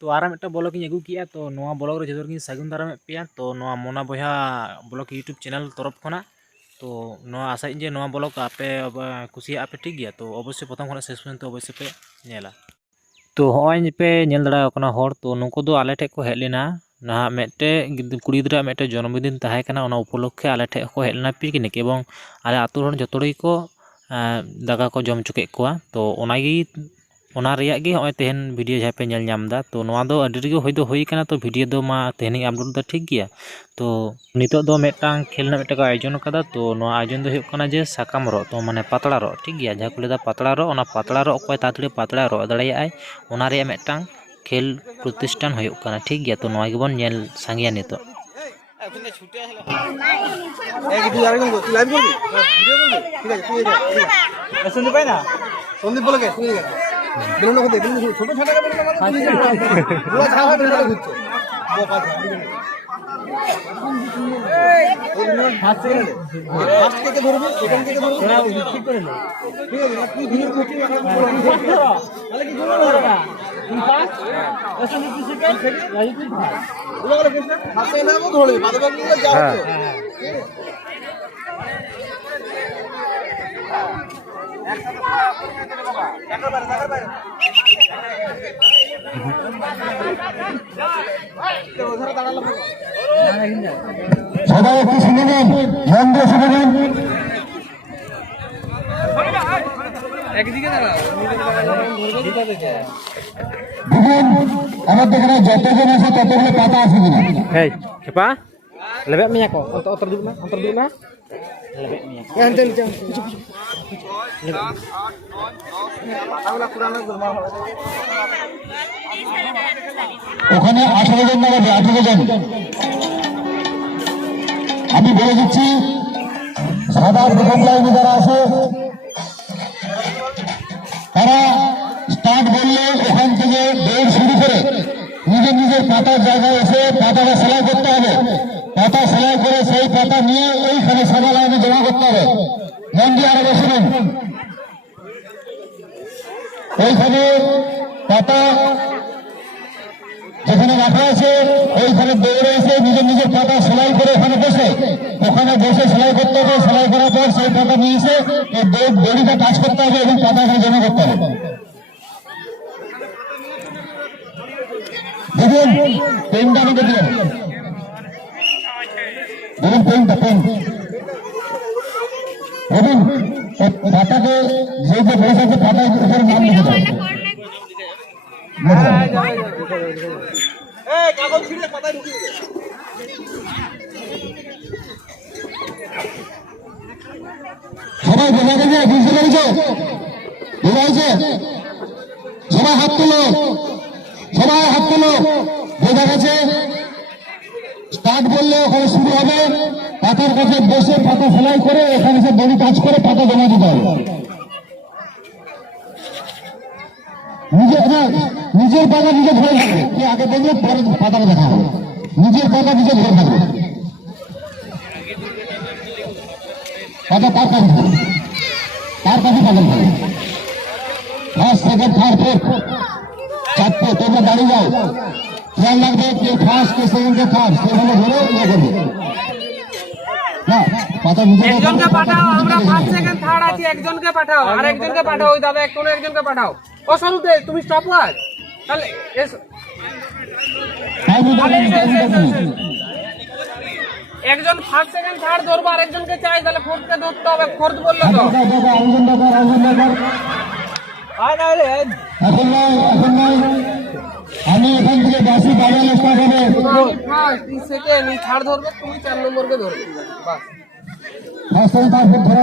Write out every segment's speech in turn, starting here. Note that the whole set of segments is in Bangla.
तो आरा मिट्टा ब्लॉग इन अगू किया तो नोआ ब्लॉग रे जदर गिन सागुन दाराम पेया तो नोआ मोना बया ब्लॉग यूट्यूब चैनल तरफ खना तो नोआ आशा जे नोआ ब्लॉग आपे कुसिया आपे ठीक गया तो अवश्य प्रथम खना शेष पर्यंत अवश्य पे नेला तो हॉय पे नेल दड़ा कना हर तो नुको दो आले ठे को हेज लेना ना मेटे कुड़ी गिद्रा मेटे जन्मदिन ताहे कना ओना उपलक्षे आले ठे को हेज लेना पिकनिक एवं आले आतु हर जतोड़ी को दाका को जम चुके कोआ तो ओनागी ओना रिया गे होय तेहन वीडियो जहाँ पे नेल नामदा तो नोआ दो अडी रेगे होय दो होय कना तो वीडियो दो मा तेहनी अपलोड दा ठीक गया तो नितो दो मेटांग खेलना मेटा को आयोजन कदा तो नोआ आयोजन दो हुयुग कना जे साकाम रो तो माने पातला रो ठीक गया जहाँ को लेदा पातला रो ओना पातला रो अकोय तातड़ी पातला रो दड़ायाय ओना रिया मेटांग खेल प्रतिष्ठान हुयुग कना ठीक गया तो नोआ गेबन नेल सांगिया नितो সন্দীপ বলে গেছে বেলুন করতে বেলুন ছোট ছোট পুরো ছাওয়া বেলুন ঘুরছে ফার্স্ট থেকে ধরবি এখান থেকে ধরবি ঠিক করে নে ঠিক আছে তুই ভিডিও করছিস তাহলে কি জন্য ধরবা তুই ফার্স্ট এসে তুই সেকেন্ড রাইট তুই ফার্স্ট ওগুলো করে ফেসে ফার্স্ট এ নাও ধরবি বাদ বাকিগুলো যা হচ্ছে সবাই একটু শুনে নেন মন দিয়ে শুনে নেন আমাদের এখানে যতজন আছে ততগুলো পাতা আছে কিনা খেপা lebek minyak kok antar dulu na lebek minyak ওখানে 18 জন দাঁড়াবে 18 জন আমি বলে দিচ্ছি সাদা প্রথম লাইনে যারা আছে তারা স্টার্ট বললে ওখান থেকে দৌড় শুরু করে নিজের নিজের পাতার জায়গায় এসে পাতাটা সেলাই করতে হবে পাতা সেলাই করে সেই পাতা নিয়ে এইখানে সাদা লাইনে জমা করতে হবে মন দিয়ে আরো বসুন ওইখানে পাতা যেখানে রাখা আছে ওইখানে দৌড়ে এসে নিজের নিজের পাতা সেলাই করে ওখানে বসে সেলাই করতে হবে সেলাই করার পর সেই পাতা নিয়ে এসে দড়িটা টাচ করতে হবে এবং পাতা এখানে জমা করতে হবে দেখুন পেনটা আমাকে দিলেন দেখুন পেনটা পেন দেখুন পাতাকে যে যে বসে আছে পাতার উপরে নাম লিখে দেবে কাগজ ছিঁড়ে পাতায় ঢুকিয়ে দেবে সবাই বোঝা গেছে বুঝতে পেরেছ বোঝা হয়েছে সবাই হাত তুলো বোঝা গেছে স্টার্ট বললে ওখানে শুরু হবে পাতার কাছে বসে পাতা সেলাই করে এখানে সে দড়ি কাজ করে পাতা জমা দিতে হবে নিজের পাতা নিজে ধরে থাকবে কি আগে বললে পরে পাতাটা দেখা হবে নিজের পাতা নিজে ধরে থাকবে পাতা তার কাছে থাকবে পাতা থাকবে ফার্স্ট সেকেন্ড থার্ড ফোর্থ চারটে তোমরা দাঁড়িয়ে যাও খেয়াল লাগবে কে ফার্স্ট কে সেকেন্ড কে থার্ড সেভাবে ধরে ইয়ে করবে না পাতা নিজে একজনকে পাঠাও আমরা ফার্স্ট সেকেন্ড থার্ড আছি একজনকে পাঠাও আর একজনকে পাঠাও ওই দাদা একজনকে পাঠাও ও শুরুতে তুমি স্টপ ওয়াচ তাহলে একজন ফার্স্ট সেকেন্ড থার্ড ধরবো আর একজনকে চাই তাহলে ফোর্থকে ধরতে হবে ফোর্থ বললো তো এখন নয় আমি এখান থেকে বাসি বাড়ালে স্টার্ট হবে ফার্স্ট সেকেন্ড থার্ড ধরবে তুমি 4 নম্বরকে ধরবে বাস ফার্স্ট সেকেন্ড থার্ড ধরে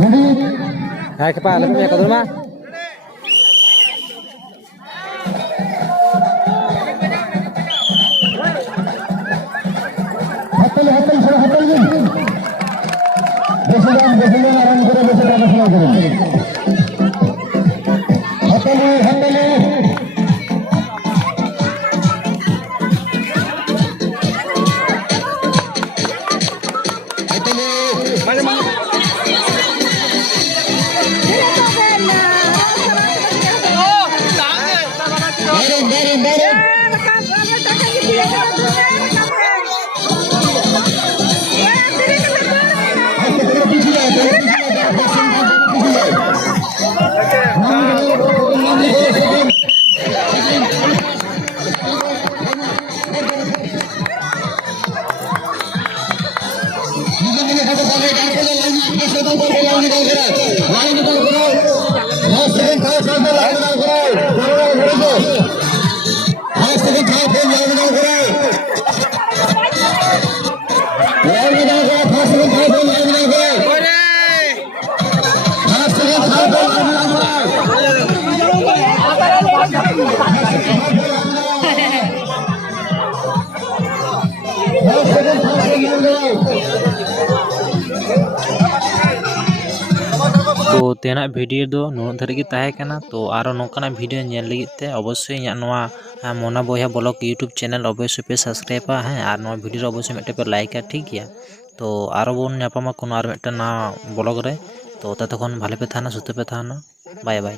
রেডি হ্যাঁ খেপা lebek minyak dulu mah হাততালি সবাই হাততালি দিন বসে যান আরাম করে বসে পড়াশোনা করুন হাততালি तो तेना वीडियो दो नुन धरी की ताहे कना तो आरो नोकना वीडियो नेल लगित ते अवश्य इᱧᱟᱜ नोआ मोना बोया ब्लॉग यूट्यूब चैनल अवश्य पे सब्सक्राइबा हैं और नोआ वीडियो अवश्य मिट्टे पे लाइक ठीक गया तो आरो बोन ᱧᱟᱯᱟᱢᱟ कोनो आरो मिट्टे ना ब्लॉग रे तो ततक्षण भाले पे थाना सुते पे थाना बाय बाय।